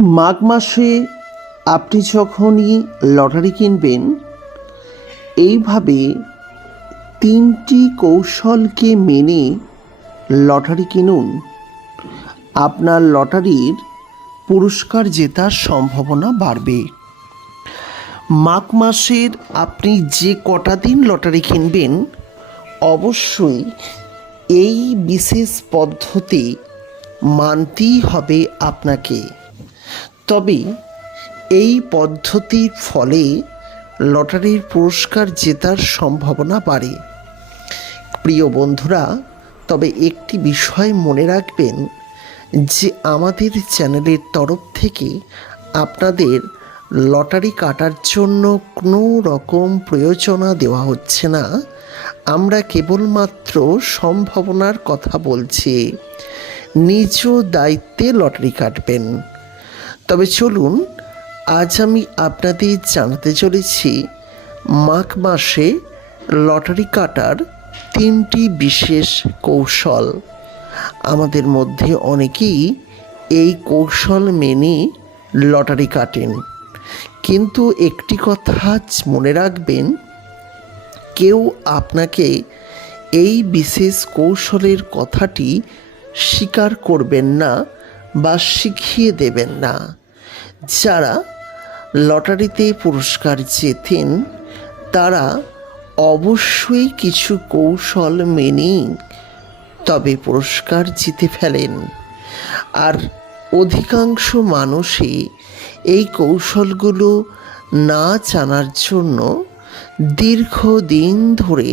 মাঘ মাসে আপনি যখনই লটারি কিনবেন, এইভাবে 3টি কৌশলকে মেনে লটারি কিনুন। আপনার লটারির পুরস্কার জেতার সম্ভাবনা বাড়বে। মাঘ মাসের আপনি যে কটা দিন লটারি কিনবেন, অবশ্যই এই বিশেষ পদ্ধতি মানতেই হবে আপনাকে। তবে এই পদ্ধতির ফলে লটারির পুরস্কার জেতার সম্ভাবনা বাড়ে। প্রিয় বন্ধুরা, তবে একটি বিষয় মনে রাখবেন যে আমাদের চ্যানেলের তরফ থেকে আপনাদের লটারি কাটার জন্য কোনো রকম প্রয়োজনা দেওয়া হচ্ছে না। আমরা কেবলমাত্র সম্ভাবনার কথা বলছি। নিজ দায়িত্বে লটারি কাটবেন। তবে চলুন, আজ আমি আপনাদের জানাতে চলেছি মাঘ মাসে লটারি কাটার 3টি বিশেষ কৌশল। আমাদের মধ্যে অনেকেই এই কৌশল মেনে লটারি কাটেন, কিন্তু একটি কথা মনে রাখবেন, কেউ আপনাকে এই বিশেষ কৌশলের কথাটি স্বীকার করবেন না বা শিখিয়ে দেবেন না। যারা লটারিতে পুরস্কার জেতেন তারা অবশ্যই কিছু কৌশল মেনেই তবে পুরস্কার জিতে ফেলেন। আর অধিকাংশ মানুষই এই কৌশলগুলো না জানার জন্য দীর্ঘদিন ধরে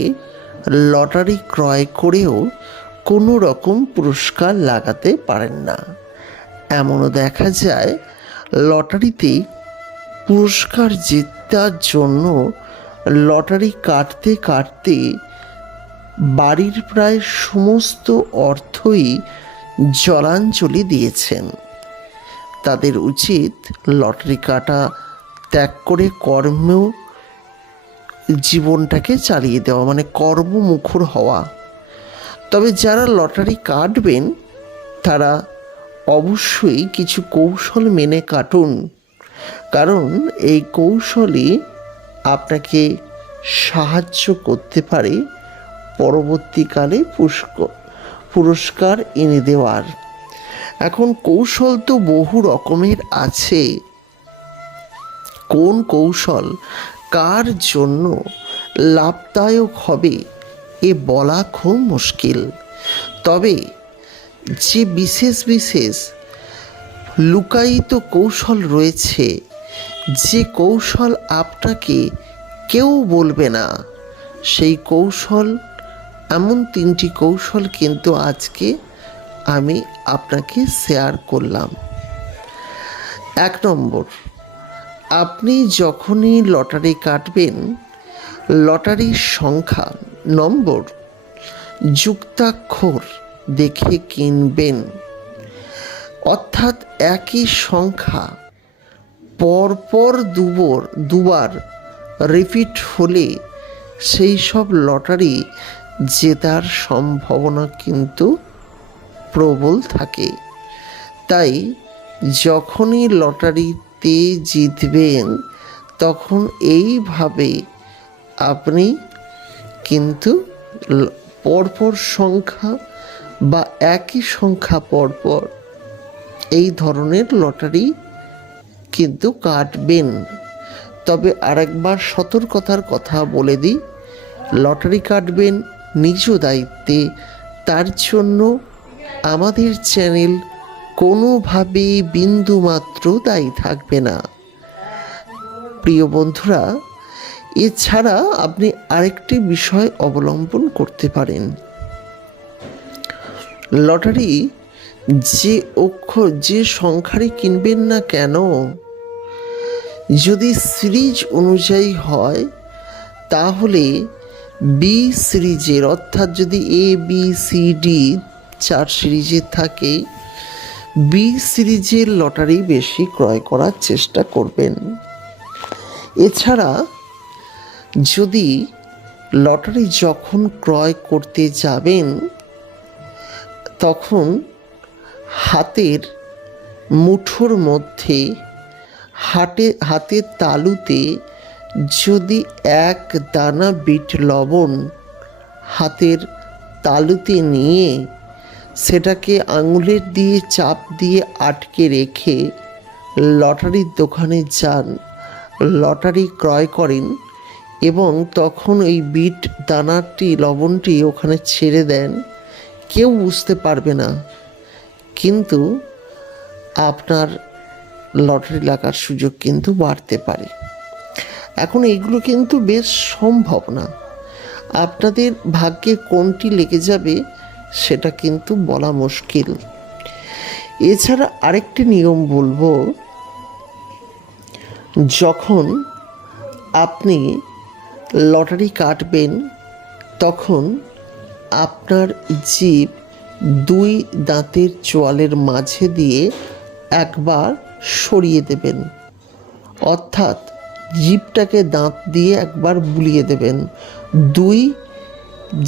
লটারি ক্রয় করেও কোনো রকম পুরস্কার লাগাতে পারেন না। এমনও দেখা যায় লটারিতে পুরস্কার জেতার জন্য লটারি কাটতে কাটতে বাড়ির প্রায় সমস্ত অর্থই জলাঞ্জলি দিয়েছেন। তাদের উচিত লটারি কাটা ত্যাগ করে জীবনটাকে চালিয়ে দেওয়া, মানে কর্মমুখর হওয়া। তবে যারা লটারি কাটবেন তারা অবশ্যই কিছু কৌশল মেনে কাটুন, কারণ এই কৌশলই আপনাকে সাহায্য করতে পারে পরবর্তীকালে পুরস্কার এনে দেওয়ার। এখন কৌশল তো বহু রকমের আছে। কোন কৌশল কার জন্য লাভদায়ক হবে এ বলা খুব মুশকিল। তবে যে বিশেষ বিশেষ লুকায়িত কৌশল রয়েছে, যে কৌশল আপনাকে কেউ বলবে না, সেই কৌশল, এমন 3টি কৌশল কিন্তু আজকে আমি আপনাকে শেয়ার করলাম। 1 নম্বর, আপনি যখনই লটারি কাটবেন, লটারির সংখ্যা নম্বর যুক্তাক্ষর দেখে কিনবেন। অর্থাৎ একই সংখ্যা পরপর দুবার রিপিট হলে সেই সব লটারি জেতার সম্ভাবনা কিন্তু প্রবল থাকে। তাই যখনই লটারিতে জিতবেন তখন এইভাবে আপনি কিন্তু পরপর সংখ্যা বা একই সংখ্যা পরপর এই ধরনের লটারি কিন্তু কাটবেন। তবে আরেকবার সতর্কতার কথা বলে দিই, লটারি কাটবেন নিজ দায়িত্বে, তার জন্য আমাদের চ্যানেল কোনোভাবেই বিন্দুমাত্র দায়ী থাকবে না। প্রিয় বন্ধুরা, এছাড়া আপনি আরেকটি বিষয় অবলম্বন করতে পারেন। লটারি যে সংখ্যারই কিনবেন না কেন, যদি সিরিজ অনুযায়ী হয় তাহলে বি সিরিজের, অর্থাৎ যদি ABCD 4 সিরিজের থাকে, বি সিরিজের লটারি বেশি ক্রয় করার চেষ্টা করবেন। এছাড়া যদি লটারি যখন ক্রয় করতে যাবেন তখন হাতের মুঠোর মধ্যে হাতের তালুতে যদি এক দানা বিট লবণ হাতের তালুতে নিয়ে সেটাকে আঙুলের দিয়ে চাপ দিয়ে আটকে রেখে লটারির দোকানে যান, লটারি ক্রয় করেন এবং তখন এই বিট দানাটি লবণটি ওখানে ছেড়ে দেন, কেউ বুঝতে পারবে না, কিন্তু আপনার লটারি লাগার সুযোগ কিন্তু বাড়তে পারে। এখন এইগুলো কিন্তু বেশ সম্ভব না, আপনাদের ভাগ্যে কোনটি লেগে যাবে সেটা কিন্তু বলা মুশকিল। এছাড়া আরেকটি নিয়ম বলবো, যখন আপনি লটারি কাটবেন তখন আপনার জিভ দুই দাঁতের চোয়ালের মাঝে দিয়ে একবার সরিয়ে দেবেন, অর্থাৎ জিভটাকে দাঁত দিয়ে একবার বুলিয়ে দেবেন। দুই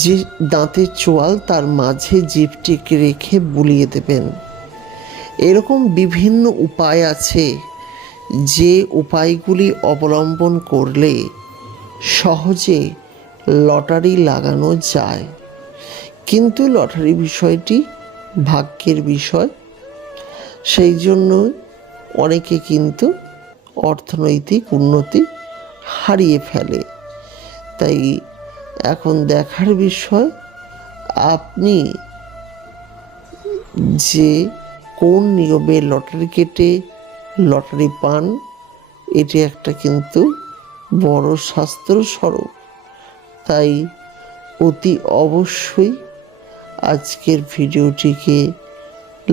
যে দাঁতের চোয়াল তার মাঝে জিভটিকে রেখে বুলিয়ে দেবেন। এরকম বিভিন্ন উপায় আছে, যে উপায়গুলি অবলম্বন করলে সহজে লটারি লাগানো যায়। কিন্তু লটারি বিষয়টি ভাগ্যের বিষয়, সেই জন্য অনেকে কিন্তু অর্থনৈতিক উন্নতি হারিয়ে ফেলে। তাই এখন দেখার বিষয় আপনি যে কোন নিয়মে লটারি কেটে লটারি পান, এটি একটা কিন্তু বড় শাস্ত্র স্বরূপ। তাই অতি অবশ্যই আজকের ভিডিওটিকে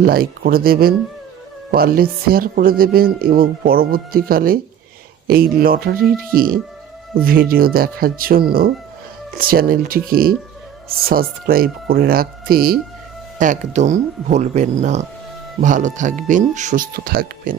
লাইক করে দেবেন, পারলে শেয়ার করে দেবেন এবং পরবর্তীকালে এই লটারির ভিডিও দেখার জন্য চ্যানেলটিকে সাবস্ক্রাইব করে রাখতে একদম ভুলবেন না। ভালো থাকবেন, সুস্থ থাকবেন।